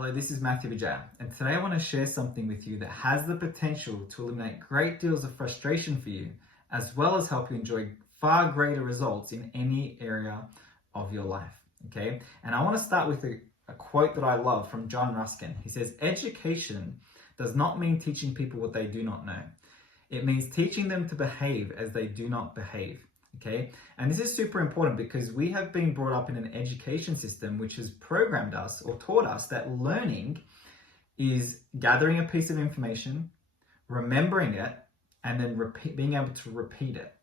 Hello, this is Matthew Vijay, and today I want to share something with you that has the potential to eliminate great deals of frustration for you, as well as help you enjoy far greater results in any area of your life, okay? And I want to start with a quote that I love from John Ruskin. He says, "Education does not mean teaching people what they do not know. It means teaching them to behave as they do not behave." Okay, and this is super important because we have been brought up in an education system which has programmed us or taught us that learning is gathering a piece of information, remembering it, and then being able to repeat it.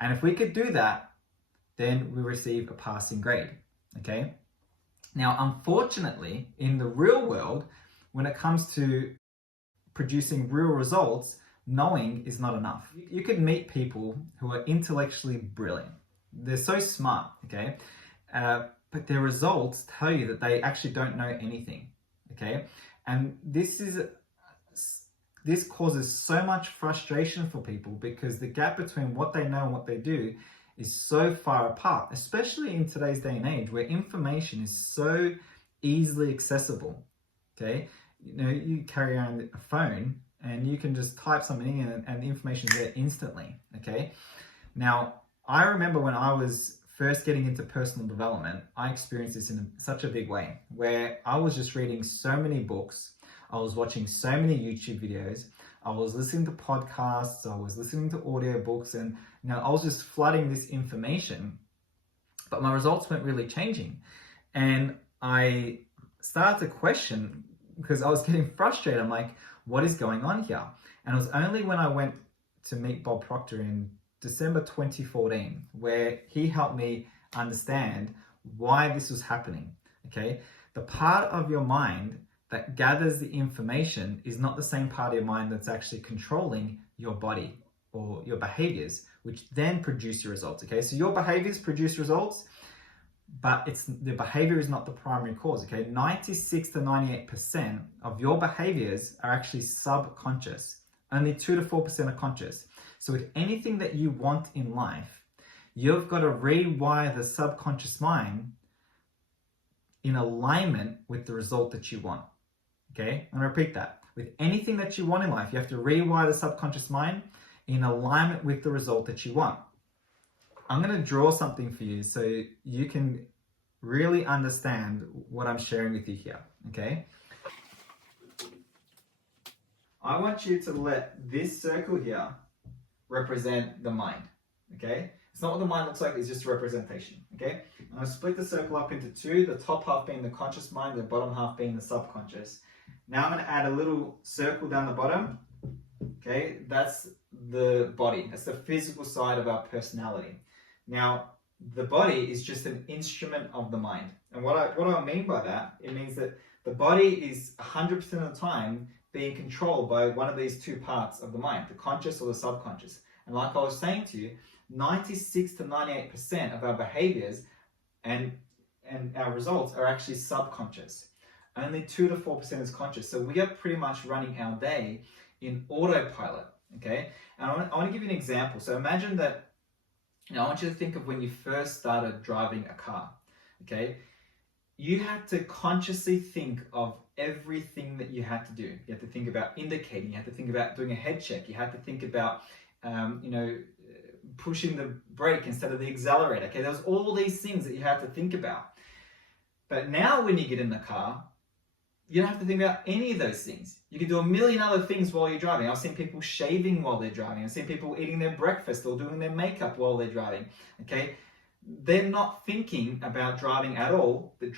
And if we could do that, then we receive a passing grade. Okay. Now, unfortunately, in the real world, when it comes to producing real results, knowing is not enough. You could meet people who are intellectually brilliant. They're so smart, okay? But their results tell you that they actually don't know anything, okay? And this causes so much frustration for people because the gap between what they know and what they do is so far apart, especially in today's day and age where information is so easily accessible, okay? You know, you carry around a phone and you can just type something in and the information is there instantly, okay? Now, I remember when I was first getting into personal development, I experienced this in such a big way, where I was just reading so many books, I was watching so many YouTube videos, I was listening to podcasts, I was listening to audiobooks, and I was just flooding this information, but my results weren't really changing. And I started to question, because I was getting frustrated. I'm like, what is going on here? And it was only when I went to meet Bob Proctor in December 2014 where he helped me understand why this was happening, okay? The part of your mind that gathers the information is not the same part of your mind that's actually controlling your body or your behaviors, which then produce your results, okay? So your behaviors produce results, but the behavior is not the primary cause, okay? 96 to 98% of your behaviors are actually subconscious. Only 2 to 4% are conscious. So with anything that you want in life, you've got to rewire the subconscious mind in alignment with the result that you want, okay? I'm gonna repeat that. With anything that you want in life, you have to rewire the subconscious mind in alignment with the result that you want. I'm going to draw something for you so you can really understand what I'm sharing with you here, okay? I want you to let this circle here represent the mind, okay? It's not what the mind looks like, it's just a representation, okay? I'm going to split the circle up into two, the top half being the conscious mind, the bottom half being the subconscious. Now I'm going to add a little circle down the bottom, okay? That's the body, that's the physical side of our personality. Now, the body is just an instrument of the mind. And what I mean by that, it means that the body is 100% of the time being controlled by one of these two parts of the mind, the conscious or the subconscious. And like I was saying to you, 96 to 98% of our behaviors and our results are actually subconscious. Only 2 to 4% is conscious. So we are pretty much running our day in autopilot, okay? And I want to give you an example. So imagine that I want you to think of when you first started driving a car, okay? You had to consciously think of everything that you had to do. You had to think about indicating, you had to think about doing a head check, you had to think about, pushing the brake instead of the accelerator, okay? There was all these things that you had to think about. But now when you get in the car, you don't have to think about any of those things. You can do a million other things while you're driving. I've seen people shaving while they're driving. I've seen people eating their breakfast or doing their makeup while they're driving, okay? They're not thinking about driving at all. The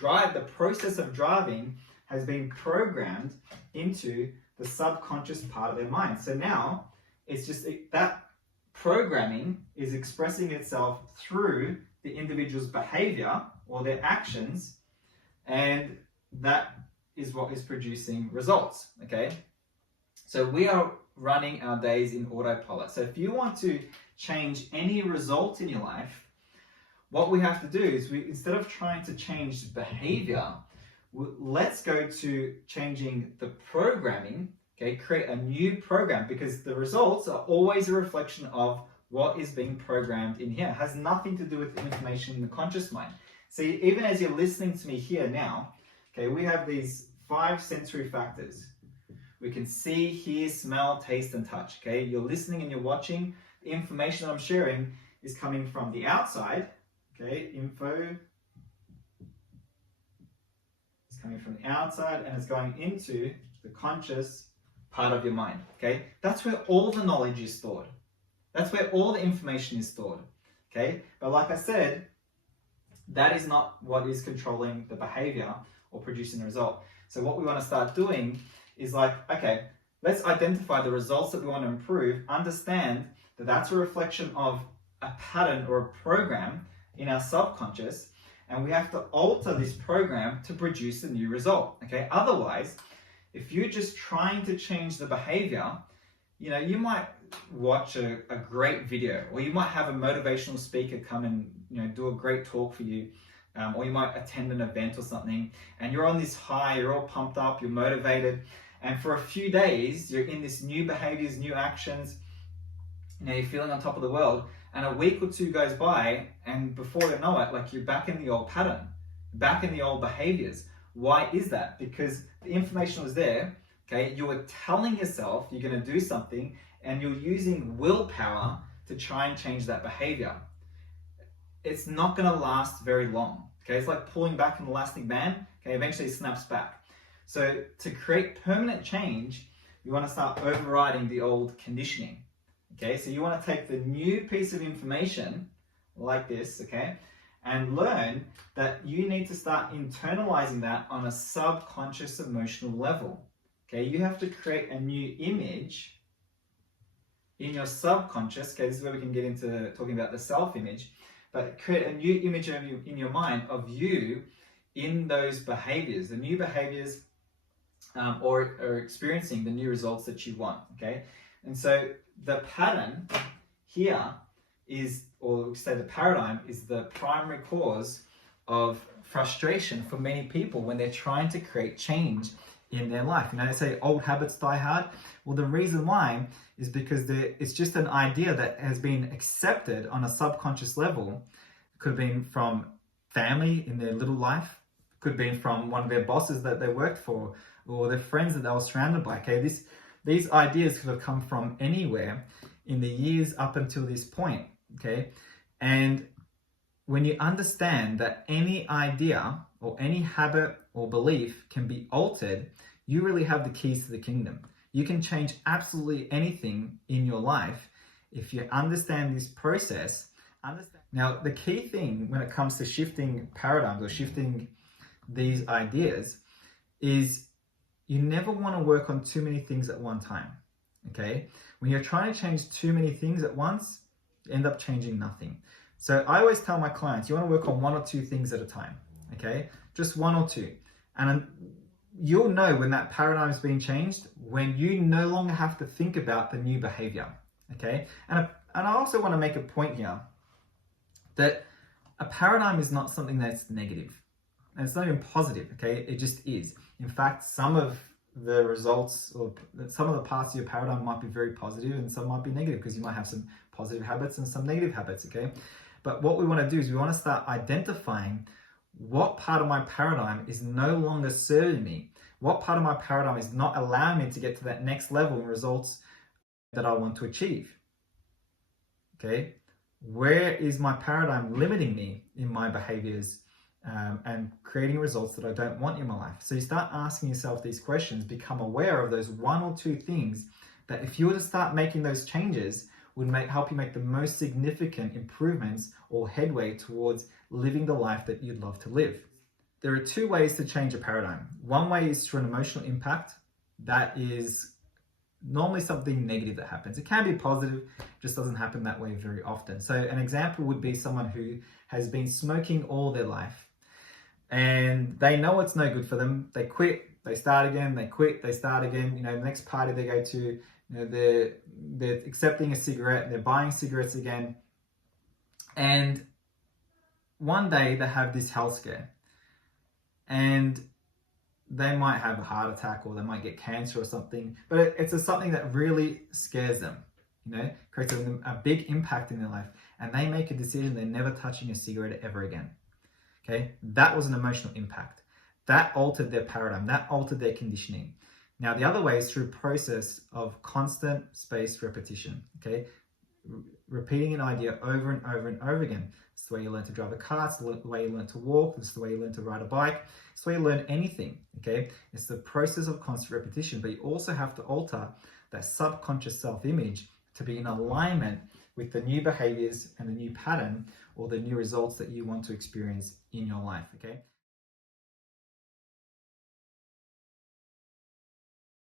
process of driving has been programmed into the subconscious part of their mind. So now it's just that programming is expressing itself through the individual's behavior or their actions, and that is what is producing results, okay? So we are running our days in autopilot. So if you want to change any result in your life, what we have to do is instead of trying to change behavior, let's go to changing the programming, okay? Create a new program, because the results are always a reflection of what is being programmed in here. It has nothing to do with the information in the conscious mind. See, even as you're listening to me here now, okay, we have these 5 sensory factors. We can see, hear, smell, taste, and touch. Okay, you're listening and you're watching. The information I'm sharing is coming from the outside. Okay, info is coming from the outside and it's going into the conscious part of your mind. Okay, that's where all the knowledge is stored. That's where all the information is stored. Okay, but like I said, that is not what is controlling the behavior or producing the result. So what we want to start doing is like, okay, let's identify the results that we want to improve, understand that that's a reflection of a pattern or a program in our subconscious, and we have to alter this program to produce a new result. Okay, otherwise, if you're just trying to change the behavior, you know, you might watch a great video, or you might have a motivational speaker come and, you know, do a great talk for you, or you might attend an event or something, and you're on this high, you're all pumped up, you're motivated, and for a few days you're in this new behaviors, new actions, you know, you're feeling on top of the world, and a week or two goes by, and before you know it, like, you're back in the old pattern, back in the old behaviors. Why is that? Because the information was there. Okay, you were telling yourself you're going to do something, and you're using willpower to try and change that behavior. It's not going to last very long. Okay, it's like pulling back an elastic band. Okay, eventually it snaps back. So to create permanent change, you want to start overriding the old conditioning. Okay, so you want to take the new piece of information like this, okay, and learn that you need to start internalizing that on a subconscious emotional level. Okay, you have to create a new image in your subconscious. Okay, this is where we can get into talking about the self-image, but create a new image of you in your mind of you in those behaviors, the new behaviors, or experiencing the new results that you want. Okay, and so the pattern here is, or say the paradigm, is the primary cause of frustration for many people when they're trying to create change in their life. You know, they say old habits die hard. Well, the reason why is because it's just an idea that has been accepted on a subconscious level. It could have been from family in their little life, it could have been from one of their bosses that they worked for, or their friends that they were surrounded by. Okay, these ideas could have come from anywhere in the years up until this point. Okay, and when you understand that any idea or any habit or belief can be altered, you really have the keys to the kingdom. You can change absolutely anything in your life if you understand this process. Now, the key thing when it comes to shifting paradigms or shifting these ideas is you never want to work on too many things at one time. Okay? When you're trying to change too many things at once, you end up changing nothing. So I always tell my clients, you want to work on 1 or 2 things at a time. Okay? Just 1 or 2. And you'll know when that paradigm is being changed, when you no longer have to think about the new behavior. Okay? And I also want to make a point here that a paradigm is not something that's negative. And it's not even positive. Okay? It just is. In fact, some of the results or some of the parts of your paradigm might be very positive and some might be negative, because you might have some positive habits and some negative habits. Okay? But what we want to do is we want to start identifying what part of my paradigm is no longer serving me, what part of my paradigm is not allowing me to get to that next level in results that I want to achieve. Okay, where is my paradigm limiting me in my behaviors and creating results that I don't want in my life? So you start asking yourself these questions, become aware of those 1 or 2 things that if you were to start making those changes, would help you make the most significant improvements or headway towards living the life that you'd love to live. There are 2 ways to change a paradigm. One way is through an emotional impact. That is normally something negative that happens. It can be positive, just doesn't happen that way very often. So an example would be someone who has been smoking all their life and they know it's no good for them. They quit, they start again, they quit, they start again. You know, the next party they go to, you know, they're accepting a cigarette, they're buying cigarettes again, and one day they have this health scare, and they might have a heart attack or they might get cancer or something, but it's something that really scares them, you know, creates a big impact in their life, and they make a decision they're never touching a cigarette ever again. Okay, that was an emotional impact. That altered their paradigm, that altered their conditioning. Now, the other way is through process of constant spaced repetition, okay? Repeating an idea over and over and over again. It's the way you learn to drive a car, it's the way you learn to walk, it's the way you learn to ride a bike, it's the way you learn anything, okay? It's the process of constant repetition, but you also have to alter that subconscious self-image to be in alignment with the new behaviors and the new pattern or the new results that you want to experience in your life, okay?